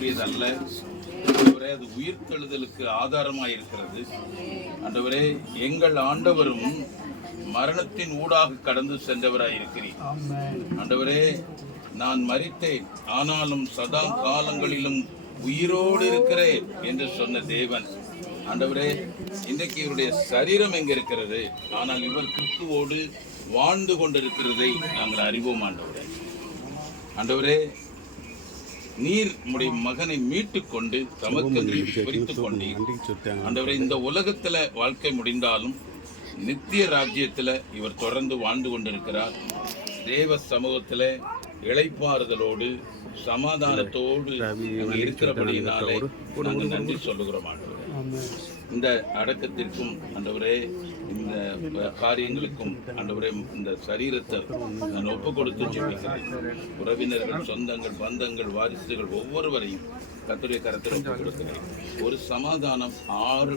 மரணத்துக்குரியதல்ல ஆண்டவரே, அது உயிர்த்தெழுதலுக்கு ஆதாரமாய் இருக்கிறது. ஆண்டவரே, எங்கள் ஆண்டவரும் மரணத்தின் ஊடாக கடந்து சென்றவராய் இருக்கிறீர். ஆண்டவரே, நான் மரித்தேன், ஆனாலும் சதா காலங்களிலும் உயிரோடு இருக்கிறேன் என்று சொன்ன தேவன். ஆண்டவரே, இன்றைக்கு இவருடைய சரீரம் எங்க இருக்கிறது, ஆனால் இவர் கிறிஸ்துவோடு வாழ்ந்து கொண்டிருக்கிறதை நாங்கள் அறிவோம். ஆண்டவரே, ஆண்டவரே, நீர் உம்முடைய மகனை மீட்டு கொண்டு தமக்கு பிரித்துக் கொண்டீர். ஆண்டவரே, இந்த உலகத்துல வாழ்க்கை முடிந்தாலும் நித்திய ராஜ்யத்துல இவர் தொடர்ந்து வாழ்ந்து கொண்டிருக்கிறார். தேவ சமூகத்துல இளைப்பாறுதலோடு சமாதானத்தோடு இருக்கிறபடியினாலே நாங்கள் நன்றி சொல்லுகிறோம். ஆண்டவரே, இந்த அடக்கத்திற்கும் ஆண்டவரே, இந்த காரியங்களுக்கும் ஆண்டவரே, இந்த சரீரத்தை நான் ஒப்பு கொடுத்து ஜெபிக்கிறேன். உறவினர்கள், சொந்தங்கள், பந்தங்கள், வாரிசுகள் ஒவ்வொருவரையும் கர்த்தருடைய கரத்தில் ஒப்பு கொடுக்கிறேன். ஒரு சமாதானம்